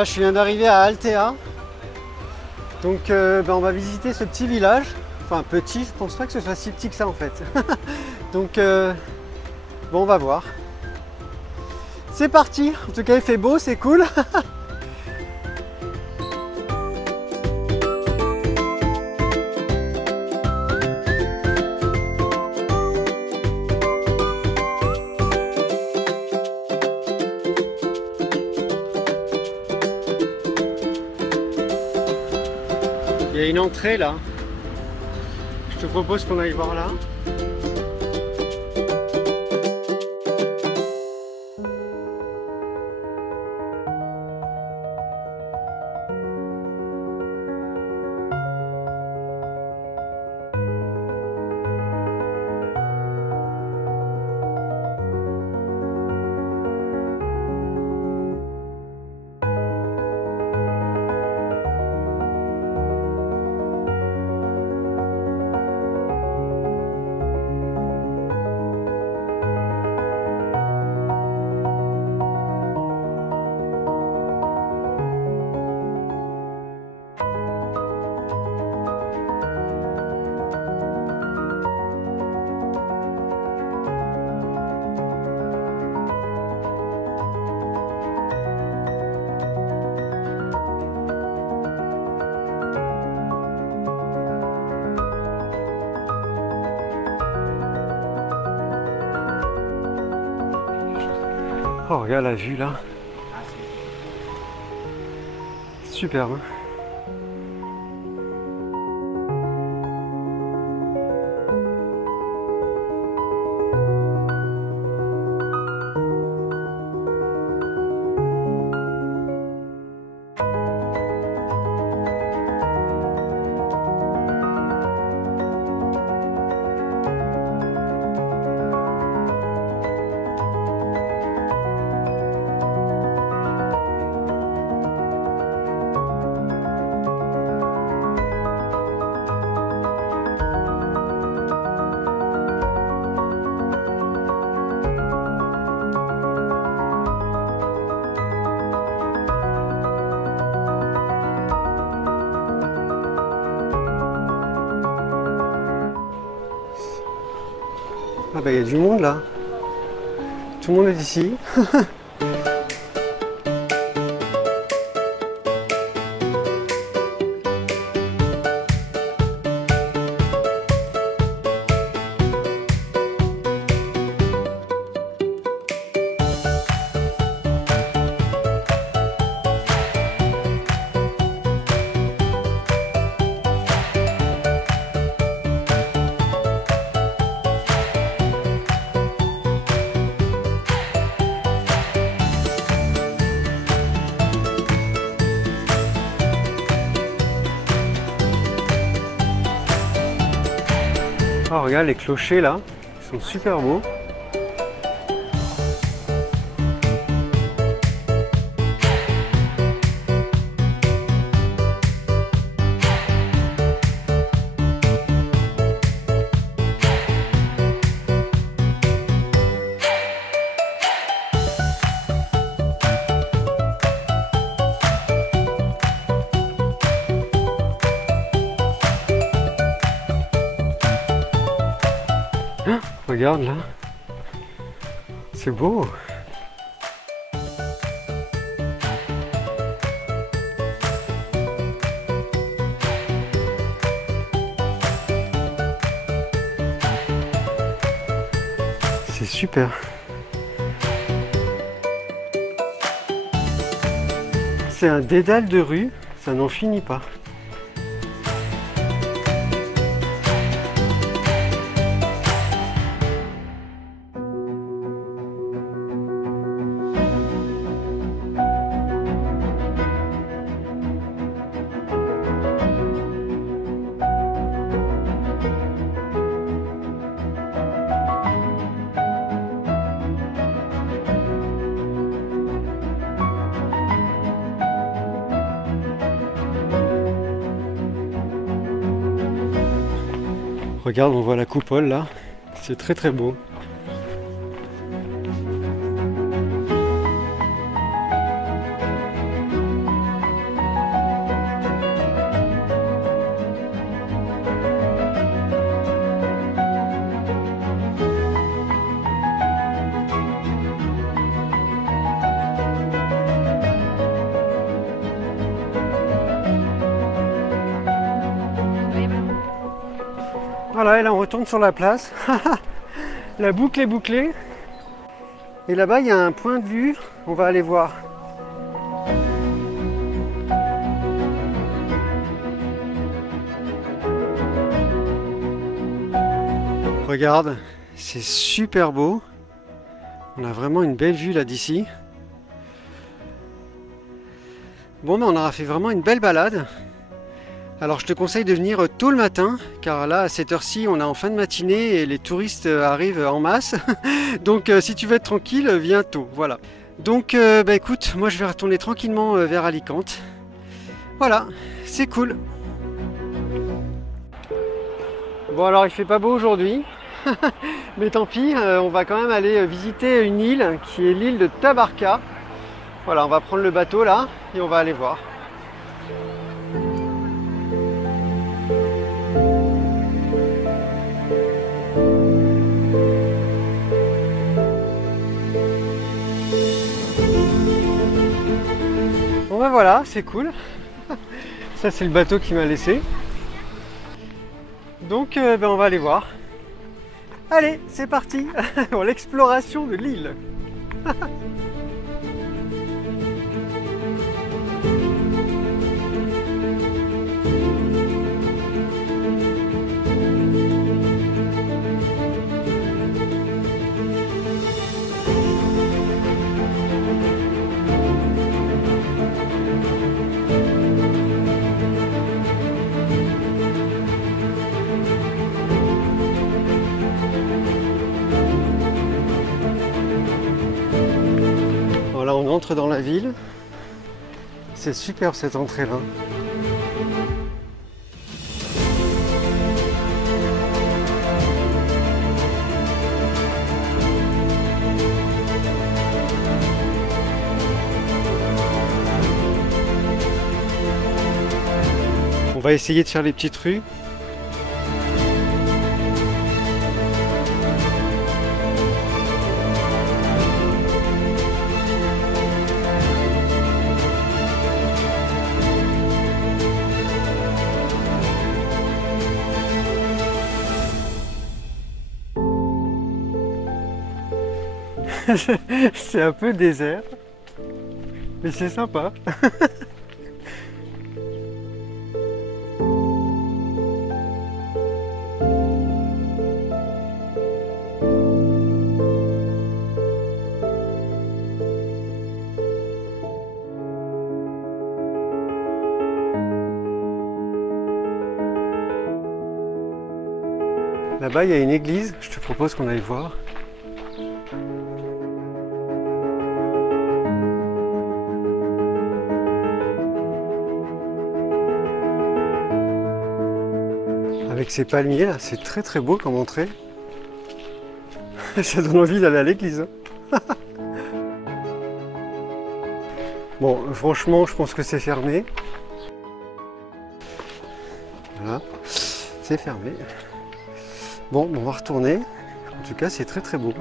Voilà, je viens d'arriver à Altea. Donc on va visiter ce petit village. Enfin petit, je pense pas que ce soit si petit que ça en fait. Donc bon, on va voir. C'est parti, en tout cas il fait beau, c'est cool. Il y a une entrée là. Je te propose qu'on aille voir là. Oh, regarde la vue là. Superbe. Ah bah il y a du monde là. Tout le monde est ici. Oh, regarde les clochers là, ils sont super beaux. Regarde là, c'est beau. C'est super. C'est un dédale de rue, ça n'en finit pas. Regarde, on voit la coupole là, c'est très très beau. Voilà, et là on retourne sur la place. La boucle est bouclée. Et là-bas, il y a un point de vue. On va aller voir. Regarde, c'est super beau. On a vraiment une belle vue là d'ici. Bon, mais on aura fait vraiment une belle balade. Alors je te conseille de venir tôt le matin, car là à cette heure-ci on est en fin de matinée et les touristes arrivent en masse. Donc si tu veux être tranquille, viens tôt, voilà. Donc bah écoute, moi je vais retourner tranquillement vers Alicante. Voilà, c'est cool. Bon alors il fait pas beau aujourd'hui, mais tant pis, on va quand même aller visiter une île qui est l'île de Tabarka. Voilà, on va prendre le bateau là et on va aller voir. Bon ben voilà, c'est cool. Ça c'est le bateau qui m'a laissé. Donc ben on va aller voir. Allez, c'est parti pour l'exploration de l'île. Là on entre dans la ville. C'est superbe cette entrée là. On va essayer de faire les petites rues. C'est un peu désert, mais c'est sympa. Là-bas, il y a une église, je te propose qu'on aille voir. Avec ces palmiers là, c'est très très beau comme entrée. Ça donne envie d'aller à l'église. Bon, franchement, je pense que c'est fermé. Voilà, c'est fermé. Bon, on va retourner. En tout cas, c'est très très beau.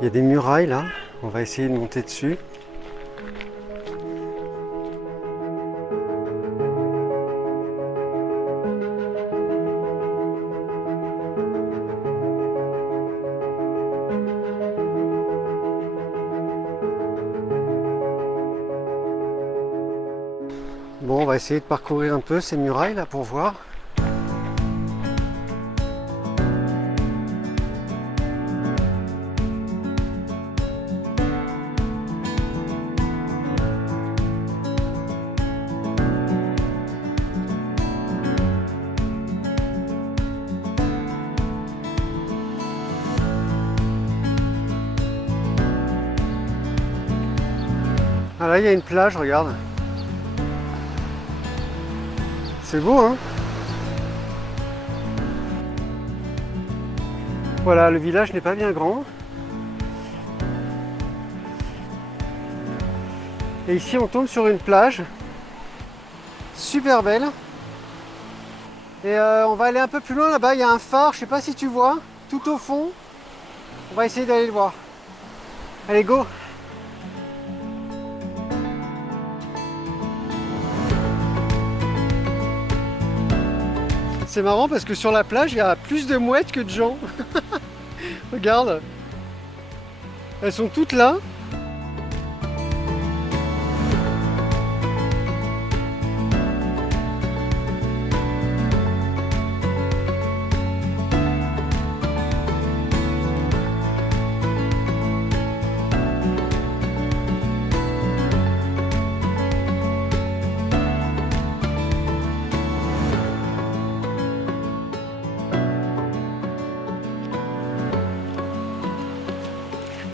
Il y a des murailles là, on va essayer de monter dessus. Bon, on va essayer de parcourir un peu ces murailles là pour voir. Ah là, il y a une plage, regarde. C'est beau, hein? Voilà, le village n'est pas bien grand. Et ici, on tombe sur une plage. Super belle. Et on va aller un peu plus loin là-bas. Il y a un phare, je sais pas si tu vois, tout au fond. On va essayer d'aller le voir. Allez, go! C'est marrant parce que sur la plage, il y a plus de mouettes que de gens. Regarde. Elles sont toutes là.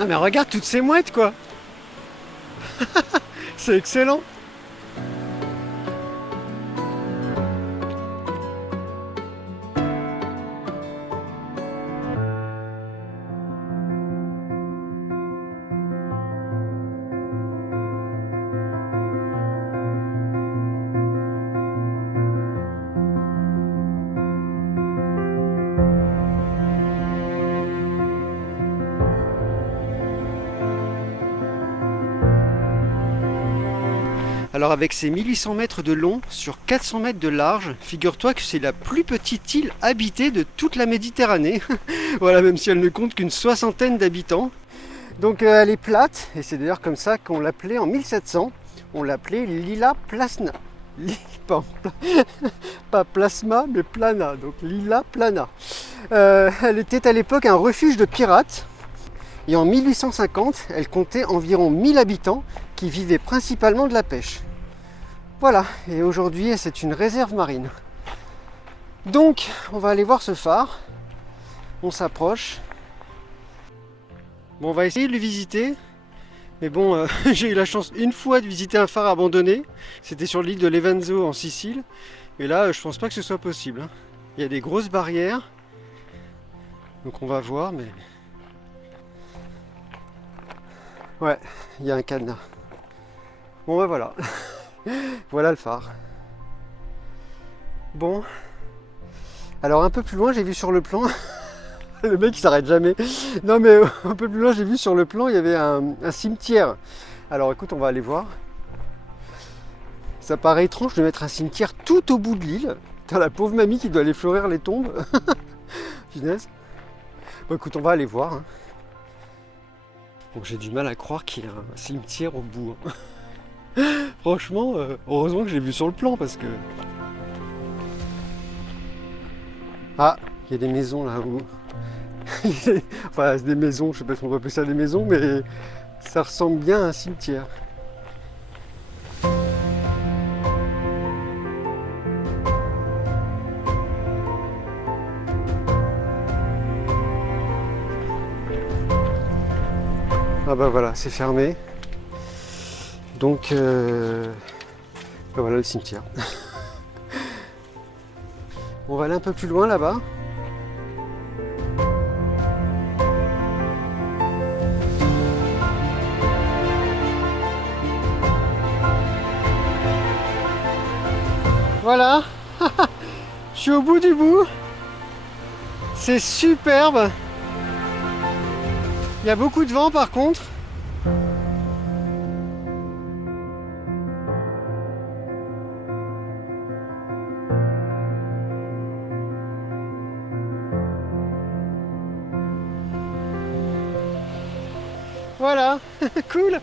Non mais regarde toutes ces mouettes quoi. C'est excellent. Alors avec ses 1800 mètres de long sur 400 mètres de large, figure-toi que c'est la plus petite île habitée de toute la Méditerranée. Voilà, même si elle ne compte qu'une soixantaine d'habitants. Donc elle est plate, et c'est d'ailleurs comme ça qu'on l'appelait en 1700. On l'appelait Lilla Plasna. Pas plasma, mais plana, donc Lilla Plana. Elle était à l'époque un refuge de pirates. Et en 1850, elle comptait environ 1000 habitants qui vivaient principalement de la pêche. Voilà, et aujourd'hui c'est une réserve marine. Donc on va aller voir ce phare. On s'approche. Bon, on va essayer de le visiter. Mais bon, j'ai eu la chance une fois de visiter un phare abandonné. C'était sur l'île de Levanzo en Sicile. Et là, je pense pas que ce soit possible, hein. Il y a des grosses barrières. Donc on va voir, mais... Ouais, il y a un cadenas. Bon ben voilà. Voilà le phare. Bon. Alors un peu plus loin, j'ai vu sur le plan... Le mec il s'arrête jamais. Non mais un peu plus loin, j'ai vu sur le plan, il y avait un cimetière. Alors écoute, on va aller voir. Ça paraît étrange de mettre un cimetière tout au bout de l'île. T'as la pauvre mamie qui doit aller fleurir les tombes. Punaise. Bon écoute, on va aller voir, hein. Bon, j'ai du mal à croire qu'il y a un cimetière au bout, hein. Franchement, heureusement que j'ai vu sur le plan parce que... Ah, il y a des maisons là-haut. Enfin, c'est des maisons, je sais pas si on peut appeler ça des maisons, mais ça ressemble bien à un cimetière. Ah bah voilà, c'est fermé. Donc, ben voilà le cimetière. On va aller un peu plus loin là-bas. Voilà. Je suis au bout du bout. C'est superbe. Il y a beaucoup de vent par contre. Voilà, cool.